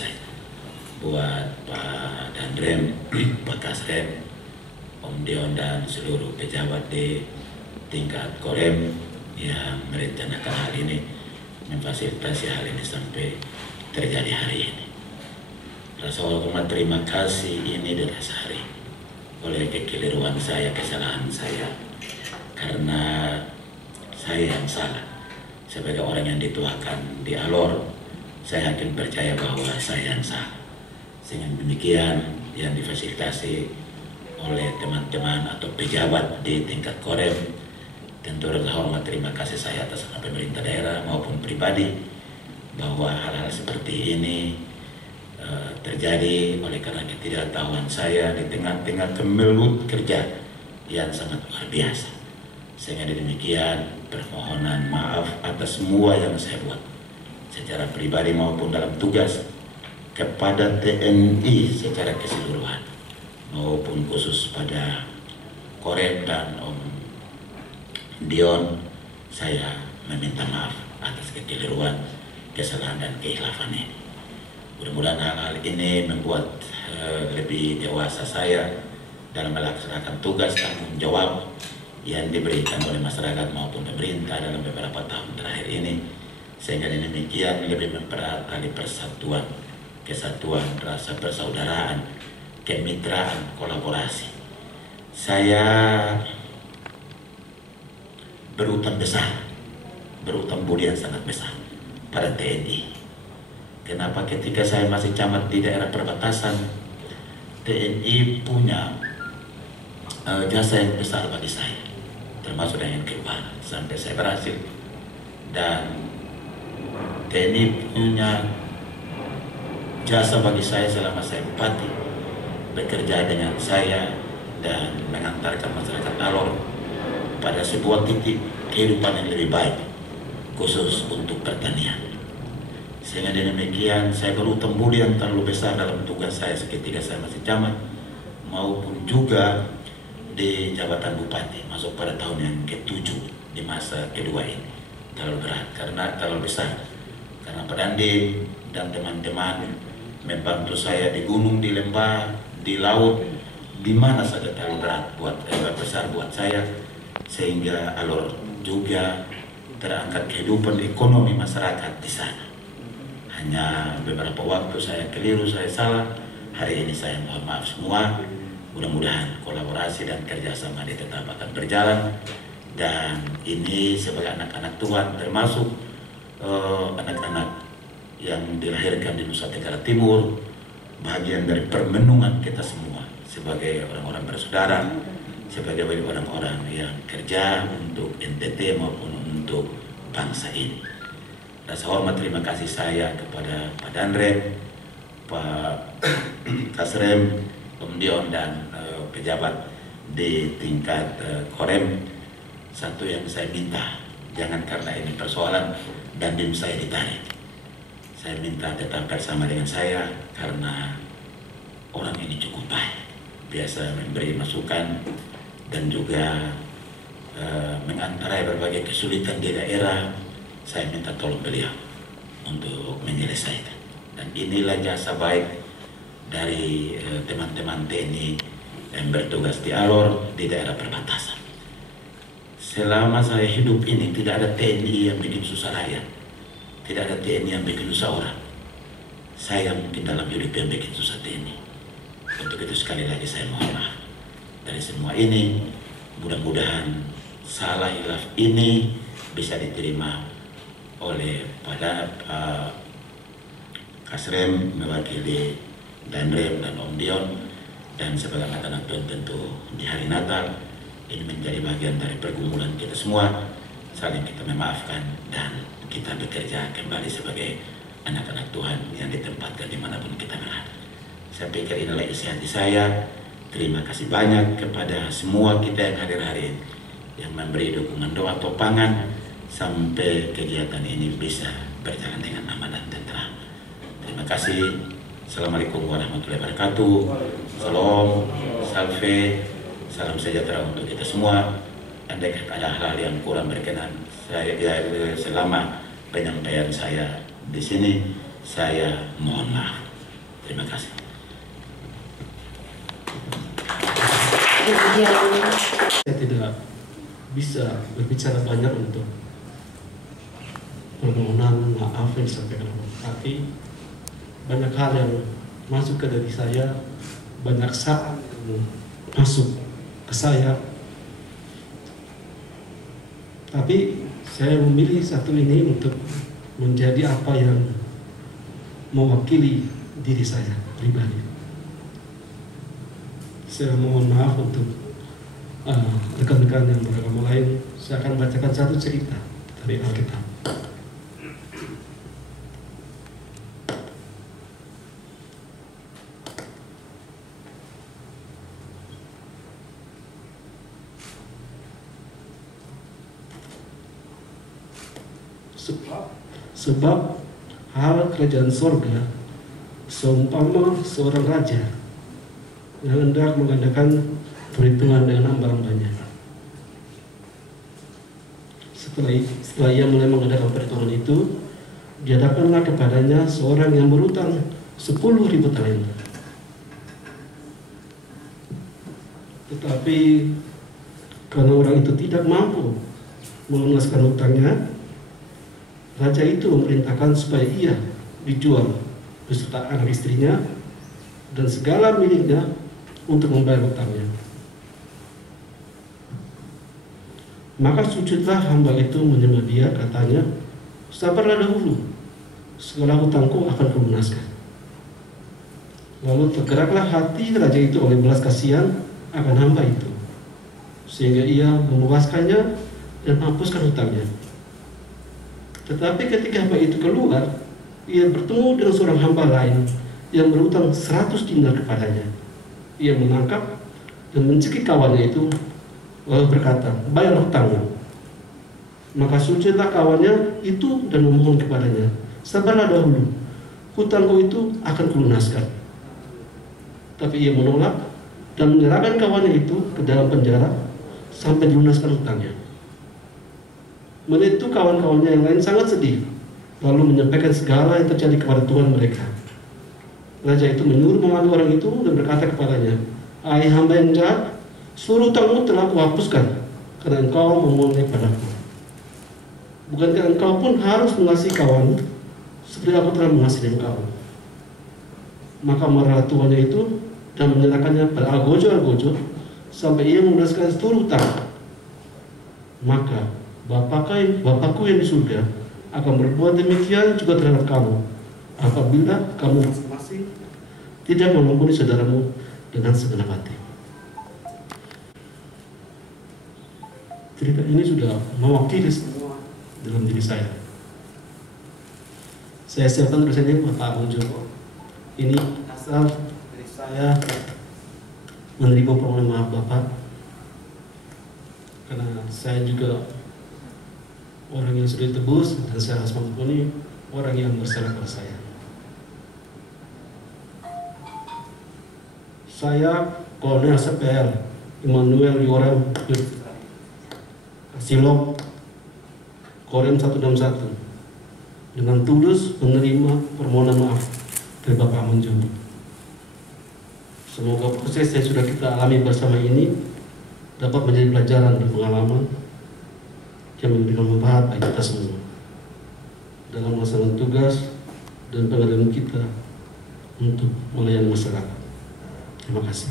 saya. Buat Pak Dandrem, Pak Kasrem, Om Dion dan seluruh pejabat di tingkat Korem yang merencanakan hal ini, memfasilitasi hal ini sampai terjadi hari ini. Rasa hormat terima kasih ini didasari oleh kekeliruan saya, kesalahan saya, karena saya yang salah. Sebagai orang yang dituakan di Alor, saya yakin percaya bahwa saya yang salah. Dengan demikian yang difasilitasi oleh teman-teman atau pejabat di tingkat Korem, tentu rasa hormat terima kasih saya atas pemerintah daerah maupun pribadi bahwa hal-hal seperti ini terjadi oleh karena ketidaktahuan saya di tengah-tengah kemelut kerja yang sangat luar biasa. Sehingga demikian permohonan maaf atas semua yang saya buat secara pribadi maupun dalam tugas kepada TNI secara keseluruhan maupun khusus pada Korem dan Om Dion. Saya meminta maaf atas kekeliruan, kesalahan dan kekhilafan ini. Mudah-mudahan hal-hal ini membuat lebih dewasa saya dalam melaksanakan tugas tanggung jawab yang diberikan oleh masyarakat maupun pemerintah dalam beberapa tahun terakhir ini, sehingga demikian lebih mempererat tali persatuan, kesatuan, rasa persaudaraan, kemitraan, kolaborasi. Saya berutang besar, berutang budi yang sangat besar pada TNI. Kenapa? Ketika saya masih camat di daerah perbatasan, TNI punya jasa yang besar bagi saya, termasuk dengan keluarga sampai saya berhasil. Dan TNI punya jasa bagi saya selama saya bupati, bekerja dengan saya dan mengantarkan masyarakat Alor pada sebuah titik kehidupan yang lebih baik, khusus untuk pertanian. Sehingga demikian saya berutang budi yang terlalu besar dalam tugas saya ketika saya masih camat maupun juga di jabatan bupati masuk pada tahun yang ke-7 di masa kedua ini. Terlalu berat karena terlalu besar, karena Pak Dandi dan teman-teman membantu saya di gunung, di lembah, di laut, di mana saja terlalu berat besar buat saya, sehingga Alor juga terangkat kehidupan ekonomi masyarakat di sana. Hanya beberapa waktu saya keliru, saya salah. Hari ini saya mohon maaf semua. Mudah-mudahan kolaborasi dan kerjasama ini tetap akan berjalan. Dan ini sebagai anak-anak Tuhan, termasuk anak-anak yang dilahirkan di Nusa Tenggara Timur, bagian dari permenungan kita semua sebagai orang-orang bersaudara, sebagai orang-orang yang kerja untuk NTT maupun untuk bangsa ini. Rasa hormat terima kasih saya kepada Pak Dandrem, Pak Kasrem, Om Dion dan pejabat di tingkat Korem. Satu yang saya minta, jangan karena ini persoalan dan dim saya ditarik. Saya minta tetap bersama dengan saya karena orang ini cukup baik, biasa memberi masukan dan juga mengantarai berbagai kesulitan di daerah. Saya minta tolong beliau untuk menyelesaikan. Dan inilah jasa baik dari teman-teman TNI yang bertugas di Alor di daerah perbatasan. Selama saya hidup ini tidak ada TNI yang bikin susah rakyat, tidak ada TNI yang bikin susah orang. Saya mungkin dalam hidup yang bikin susah TNI. Untuk itu sekali lagi saya mohon maaf. Dari semua ini, mudah-mudahan salah hilaf ini bisa diterima oleh pada Kasrem mewakili Dandrem dan Om Dion, dan sebagai anak-anak Tuhan tentu di hari Natal ini menjadi bagian dari pergumulan kita semua, saling kita memaafkan dan kita bekerja kembali sebagai anak-anak Tuhan yang ditempatkan dimanapun kita berada. Saya pikir inilah isi hati saya. Terima kasih banyak kepada semua kita yang hadir hari ini, yang memberi dukungan doa topangan sampai kegiatan ini bisa berjalan dengan aman dan tentram. Terima kasih. Assalamualaikum warahmatullahi wabarakatuh. Salam, salve, salam sejahtera untuk kita semua. Andai ada hal-hal yang kurang berkenan saya selama penyampaian saya di sini, saya mohon maaf. Terima kasih. Saya tidak bisa berbicara banyak untuk permohonan maaf yang disampaikan, tapi banyak hal yang masuk ke diri saya, banyak saat yang masuk ke saya. Tapi saya memilih satu ini untuk menjadi apa yang mewakili diri saya pribadi. Saya mohon maaf untuk rekan-rekan yang beragama lain. Saya akan bacakan satu cerita dari Alkitab. Sebab hal kerajaan sorga seumpama seorang raja yang hendak mengadakan perhitungan dengan barang banyak. Setelah ia mulai mengadakan perhitungan itu, dihadapkanlah kepadanya seorang yang berutang 10.000 talenta. Tetapi karena orang itu tidak mampu melunaskan hutangnya, raja itu memerintahkan supaya ia dijual beserta anak istrinya dan segala miliknya untuk membayar hutangnya. Maka sujudlah hamba itu menyembah dia, katanya, sabarlah dahulu, segala hutangku akan kulunaskan. Lalu tergeraklah hati raja itu oleh belas kasihan akan hamba itu, sehingga ia memuaskannya dan menghapuskan hutangnya. Tetapi ketika hamba itu keluar, ia bertemu dengan seorang hamba lain yang berhutang 100 dinar kepadanya. Ia menangkap dan mencekik kawannya itu, lalu berkata, bayar hutangmu. Maka sujudlah kawannya itu dan memohon kepadanya, sabarlah dahulu, hutangku itu akan kulunaskan. Tapi ia menolak dan menyerahkan kawannya itu ke dalam penjara sampai dilunaskan hutangnya. Menit itu kawan-kawannya yang lain sangat sedih, lalu menyampaikan segala yang terjadi kepada Tuhan mereka. Raja itu menyuruh memanggil orang itu dan berkata kepadanya, "Hai hamba yang jahat, seluruh hutangmu telah kuhapuskan karena engkau memohon kepadaku. Bukankah engkau pun harus mengasihi kawanmu seperti aku telah mengasihi engkau?" Maka marah tuannya itu dan menyerahkannya pada algojo sampai ia melunaskan seluruh hutang. Maka Bapakku yang di surga akan berbuat demikian juga terhadap kamu, apabila kamu masing-masing tidak mengampuni saudaramu dengan segenap hati. Cerita ini sudah mewakili semua dalam diri saya. Saya siapkan tulisannya Bapak Joko. Ini asal dari saya menerima permohonan maaf Bapak, karena saya juga orang yang sudah ditebus dan saya harus mengampuni orang yang bersalah pada saya. Saya Kolonel CPR Immanuel Yoram Silop Korem 161 dengan tulus menerima permohonan maaf dari Bapak Amonjo. Semoga proses yang sudah kita alami bersama ini dapat menjadi pelajaran dan pengalaman yang memberikan manfaat bagi kita semua dalam melaksanakan tugas dan pengabdian kita untuk melayani masyarakat. Terima kasih.